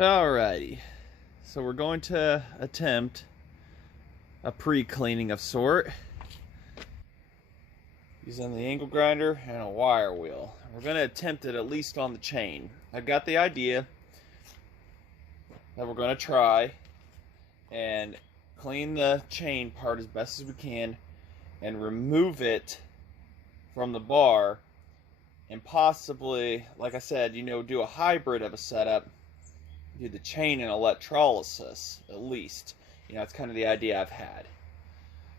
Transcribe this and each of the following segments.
Alrighty, so we're going to attempt a pre-cleaning of sort using the angle grinder and a wire wheel. We're going to attempt it at least on the chain. I've got the idea that we're going to try and clean the chain part as best as we can and remove it from the bar, and possibly, like I said, do a hybrid of a setup. Do the chain and electrolysis, at least. It's kind of the idea I've had.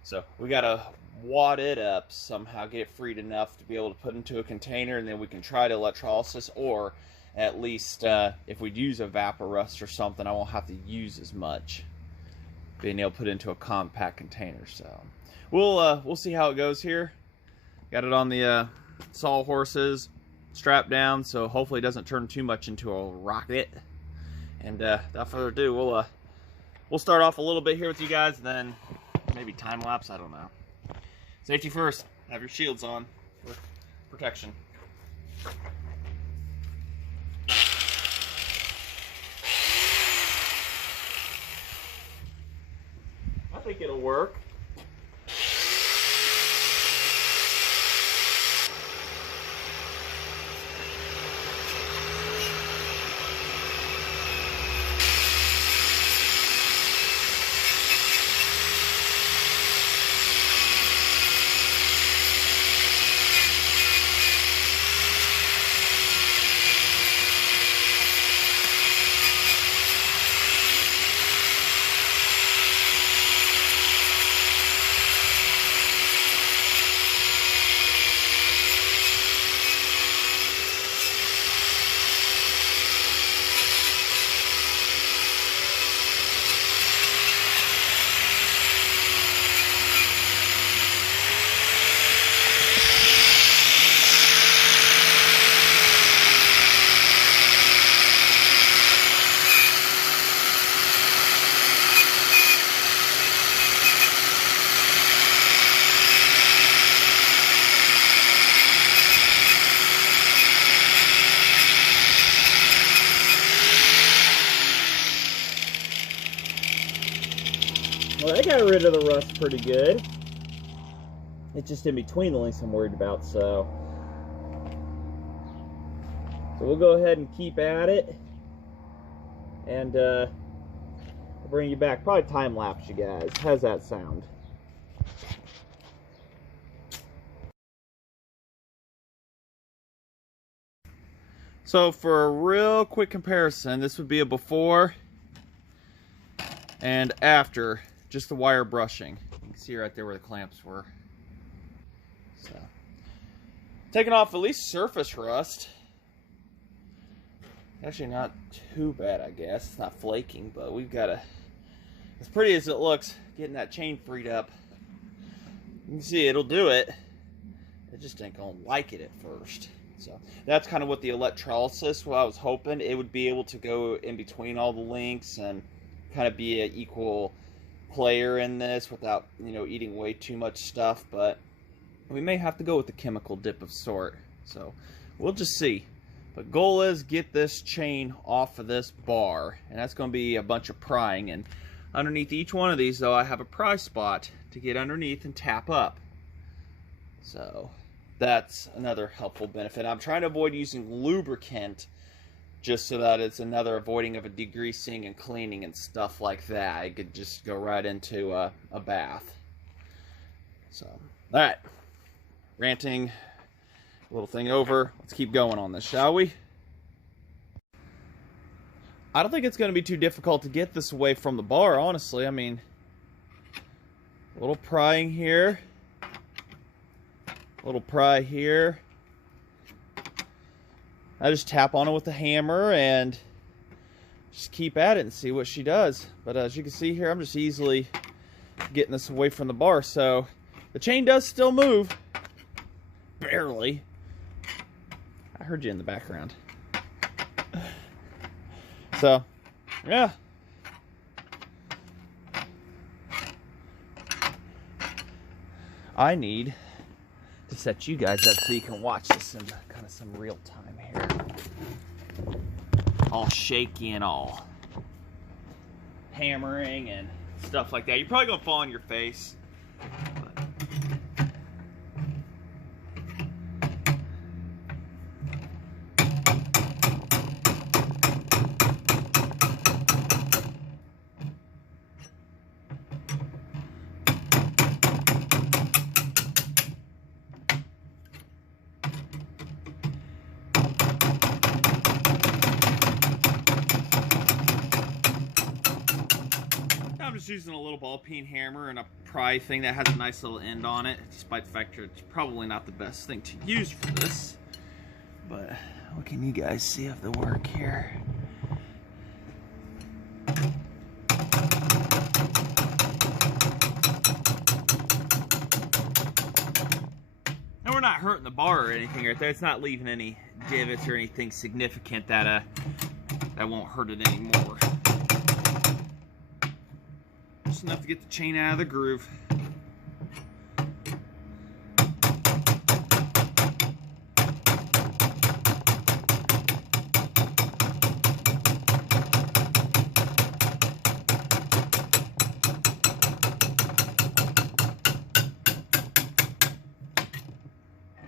So we got to wad it up somehow, get it freed enough to be able to put into a container, and then we can try the electrolysis, or at least if we use a vapor rust or something, I won't have to use as much, being able to put it into a compact container. So we'll see how it goes here. Got it on the sawhorses strapped down, so hopefully it doesn't turn too much into a rocket. And without further ado, we'll start off a little bit here with you guys, and then maybe time lapse. I don't know. Safety first. Have your shields on for protection. I think it'll work. Well, that got rid of the rust pretty good. It's just in between the links I'm worried about, so we'll go ahead and keep at it, and I'll bring you back. Probably time lapse you guys. How's that sound? So for a real quick comparison, this would be a before and after. Just the wire brushing. You can see right there where the clamps were. So, taking off at least surface rust. Actually not too bad, I guess. It's not flaking, but we've got as pretty as it looks, getting that chain freed up. You can see it'll do it. It just ain't gonna like it at first. So that's kind of what the electrolysis, what I was hoping. It would be able to go in between all the links and kind of be an equal player in this without eating way too much stuff, but we may have to go with the chemical dip of sort, so we'll just see. But goal is get this chain off of this bar, and that's going to be a bunch of prying, and underneath each one of these though I have a pry spot to get underneath and tap up, so that's another helpful benefit. I'm trying to avoid using lubricant, just so that it's another avoiding of a degreasing and cleaning and stuff like that. It could just go right into a bath. So, alright. Ranting a little thing over. Let's keep going on this, shall we? I don't think it's going to be too difficult to get this away from the bar, honestly. I mean, a little prying here. A little pry here. I just tap on it with a hammer and just keep at it and see what she does. But as you can see here, I'm just easily getting this away from the bar. So the chain does still move. Barely. I heard you in the background. So, yeah. I need to set you guys up so you can watch this in kind of some real time here. All shaky and all. hammering and stuff like that. You're probably gonna fall on your face. But I'm just using a little ball peen hammer and a pry thing that has a nice little end on it, despite the fact that it's probably not the best thing to use for this. But what can you guys see of the work here? And we're not hurting the bar or anything right there. It's not leaving any divots or anything significant that won't hurt it anymore. Just enough to get the chain out of the groove.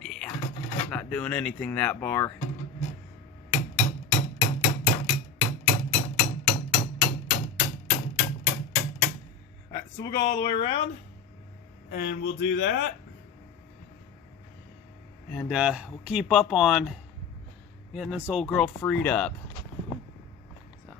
Yeah, not doing anything that bar. So we'll go all the way around, and we'll do that, and we'll keep up on getting this old girl freed up. So.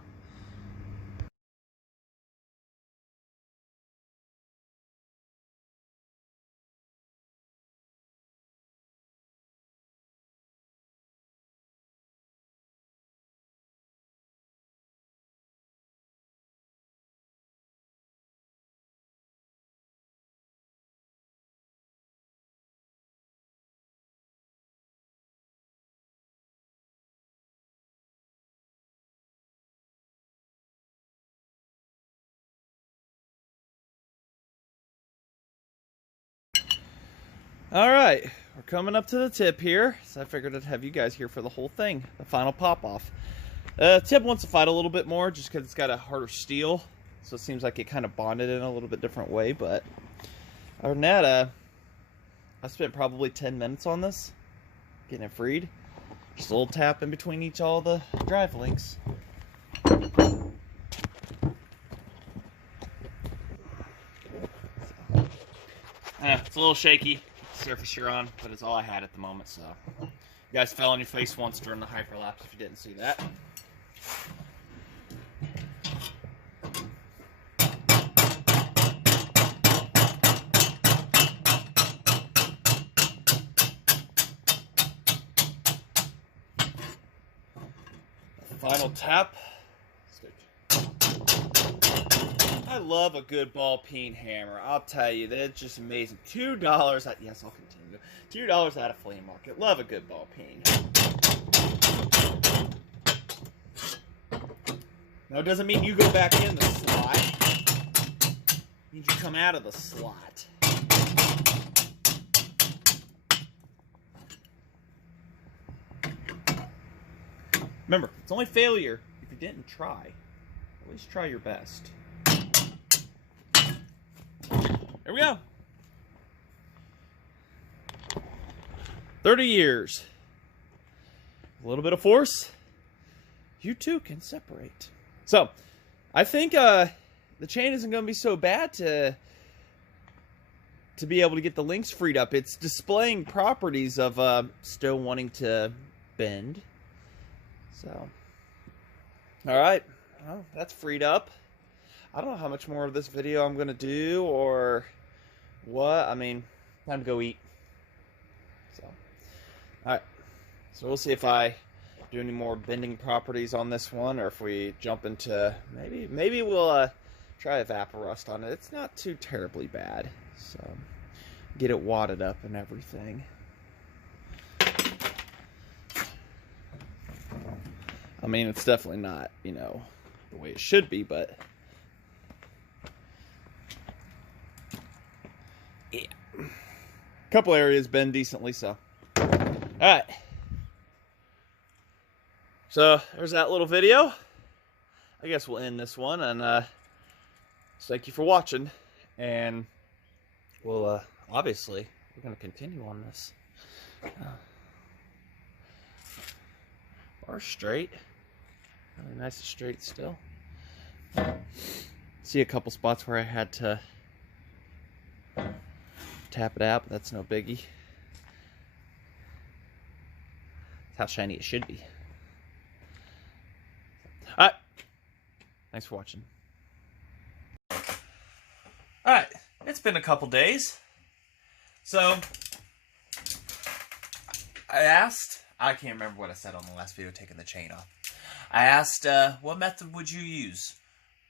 All right, we're coming up to the tip here, so I figured I'd have you guys here for the whole thing, the final pop-off. Tip wants to fight a little bit more just because it's got a harder steel, so it seems like it kind of bonded in a little bit different way, but other than that, I spent probably 10 minutes on this, getting it freed. Just a little tap in between all the drive links. It's a little shaky. Surface you're on, but it's all I had at the moment, so you guys fell on your face once during the hyperlapse if you didn't see that. Final tap. I love a good ball peen hammer. I'll tell you, that's just amazing. $2 at, yes, I'll continue. $2 at a flea market. Love a good ball peen. Now, it doesn't mean you go back in the slot. It means you come out of the slot. Remember, it's only failure if you didn't try. Always try your best. There we go. 30 years. A little bit of force. You too can separate. So, I think the chain isn't going to be so bad to be able to get the links freed up. It's displaying properties of still wanting to bend. So, all right. Well, that's freed up. I don't know how much more of this video I'm going to do or what. I mean, time to go eat. So, all right. So we'll see if I do any more bending properties on this one, or if we jump into, maybe we'll try Evaporust on it. It's not too terribly bad. So, get it wadded up and everything. I mean, it's definitely not, you know, the way it should be, but yeah. A couple areas bend decently, so. Alright. So, there's that little video. I guess we'll end this one, and So thank you for watching, and we'll obviously we're going to continue on this. Bar straight, really nice and straight still. See a couple spots where I had to tap it out, but that's no biggie. That's how shiny it should be. Alright, thanks for watching. Alright, it's been a couple days. So, I can't remember what I said on the last video taking the chain off. I asked, what method would you use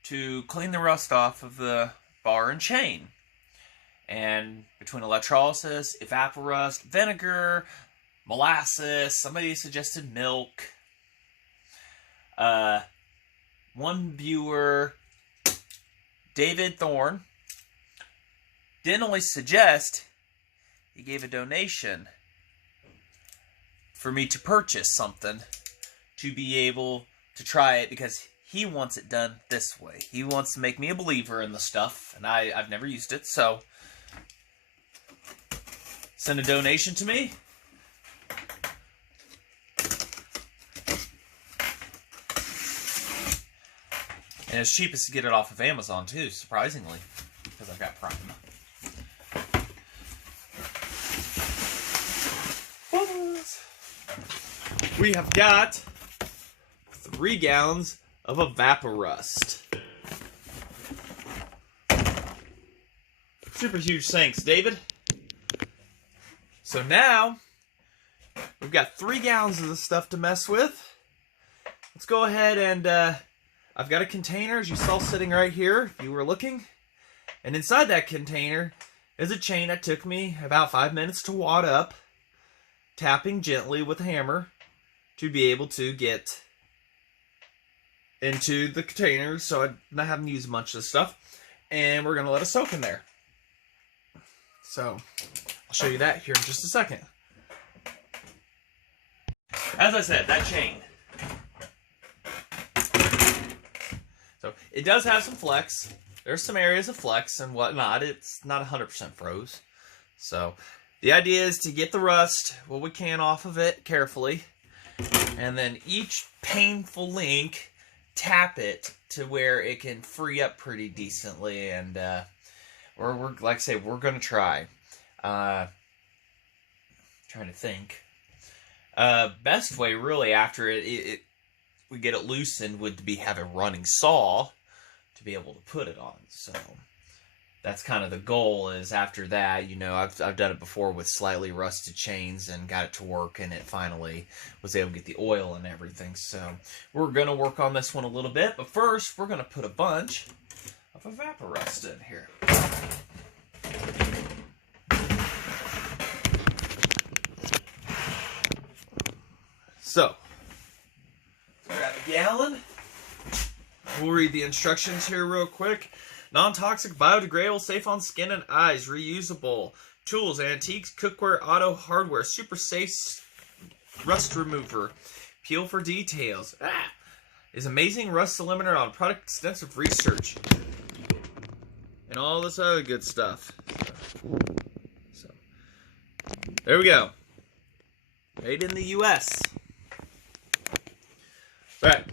to clean the rust off of the bar and chain? And between electrolysis, evaporust, vinegar, molasses, somebody suggested milk. One viewer, David Thorne, didn't only suggest, he gave a donation for me to purchase something to be able to try it because he wants it done this way. He wants to make me a believer in the stuff, and I've never used it, so send a donation to me. And it's cheapest to get it off of Amazon too, surprisingly, because I've got Prime. We have got 3 gallons of evaporust. Super huge thanks, David. So now, we've got 3 gallons of this stuff to mess with. Let's go ahead and, I've got a container, as you saw sitting right here, if you were looking. And inside that container is a chain that took me about 5 minutes to wad up, tapping gently with a hammer to be able to get into the container, so I'm not having to use much of this stuff. And we're going to let it soak in there. So, I'll show you that here in just a second. As I said, that chain. So, it does have some flex. There's some areas of flex and whatnot. It's not 100% froze. So, the idea is to get the rust, what we can, off of it carefully. And then each painful link, tap it to where it can free up pretty decently. And we're like I say, we're going to try. Trying to think. Best way, really, after we get it loosened would be have a running saw to be able to put it on. So that's kind of the goal, is after that, you know, I've done it before with slightly rusted chains and got it to work, and it finally was able to get the oil and everything. So we're going to work on this one a little bit, but first we're going to put a bunch of evaporust in here. So, grab a gallon. We'll read the instructions here real quick. Non-toxic, biodegradable, safe on skin and eyes, reusable. Tools, antiques, cookware, auto hardware, super safe rust remover. Peel for details. Is amazing rust eliminator on product, extensive research. And all this other good stuff. So there we go. Made in the US. Alright.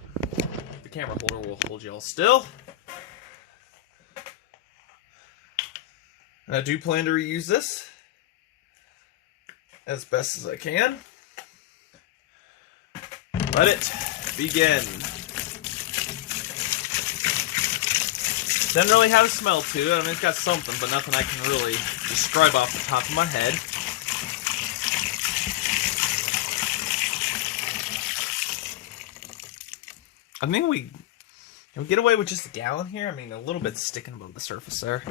The camera holder will hold you all still. I do plan to reuse this as best as I can. Let it begin. Doesn't really have a smell to it. I mean, it's got something, but nothing I can really describe off the top of my head. I think can we get away with just a gallon here? I mean, a little bit sticking above the surface there.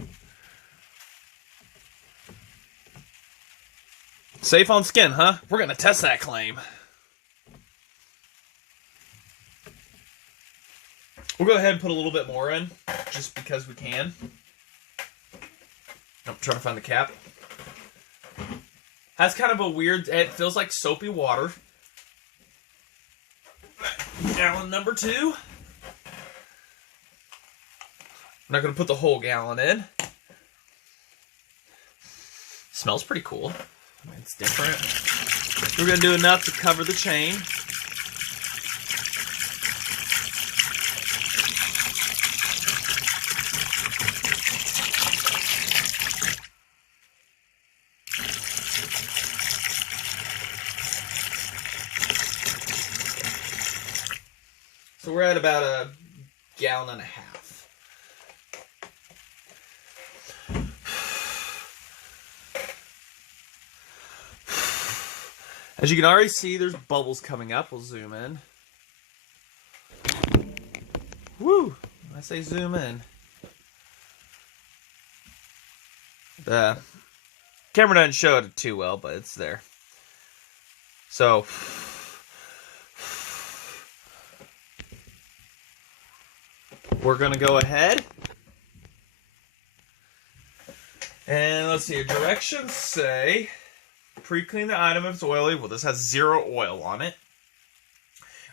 Safe on skin, huh? We're going to test that claim. We'll go ahead and put a little bit more in, just because we can. I'm trying to find the cap. Has kind of a weird, it feels like soapy water. Gallon number 2. I'm not going to put the whole gallon in. Smells pretty cool. I mean, it's different. We're going to do enough to cover the chain. So we're at about a gallon and a half. As you can already see, there's bubbles coming up. We'll zoom in. Woo! I say zoom in. The camera doesn't show it too well, but it's there. So we're going to go ahead and let's see, directions say pre-clean the item if it's oily. Well, this has 0 oil on it.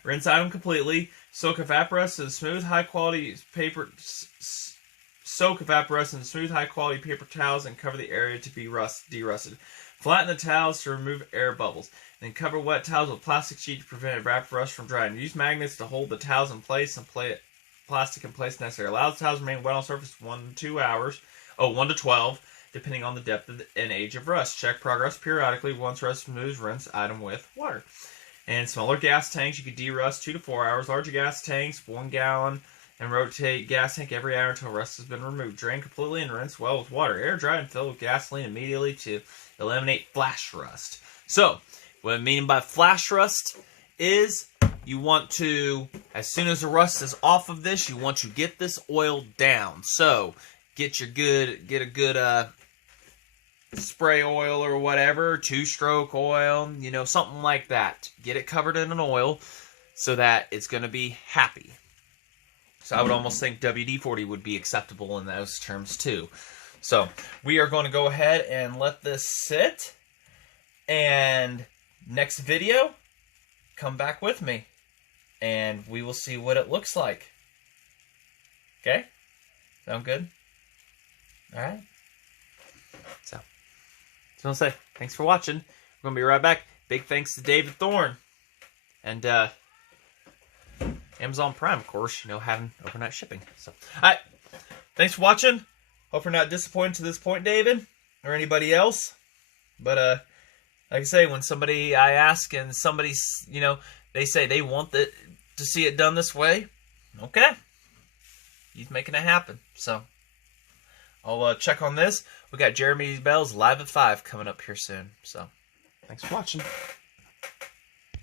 Rinse item completely. Soak evaporous in smooth, high-quality paper. Soak evaporous in smooth, high-quality paper towels and cover the area to be derusted. Flatten the towels to remove air bubbles. Then cover wet towels with plastic sheet to prevent evaporus from drying. Use magnets to hold the towels in place and plastic in place necessary. Allow the towels to remain wet on surface 1 to 2 hours. 1 to 12. Depending on the depth and age of rust. Check progress periodically. Once rust moves, rinse item with water. And smaller gas tanks, you can derust 2 to 4 hours. Larger gas tanks, 1 gallon, and rotate gas tank every hour until rust has been removed. Drain completely and rinse well with water. Air dry and fill with gasoline immediately to eliminate flash rust. So, what I mean by flash rust is you want to, as soon as the rust is off of this, you want to get this oil down. So, get a good spray oil or whatever, 2-stroke oil, you know, something like that. Get it covered in an oil so that it's going to be happy. So I would almost think WD-40 would be acceptable in those terms too. So we are going to go ahead and let this sit. And next video, come back with me. And we will see what it looks like. Okay? Sound good? Alright. So, just want to say, thanks for watching. We're going to be right back. Big thanks to David Thorne. And, Amazon Prime, of course, you know, having overnight shipping. So, alright. Thanks for watching. Hope you're not disappointed to this point, David, or anybody else. But, like I say, when I ask and somebody's, you know, they say they want to see it done this way, okay. He's making it happen. So, I'll check on this. We got Jeremy Bell's Live at 5 coming up here soon. So, thanks for watching.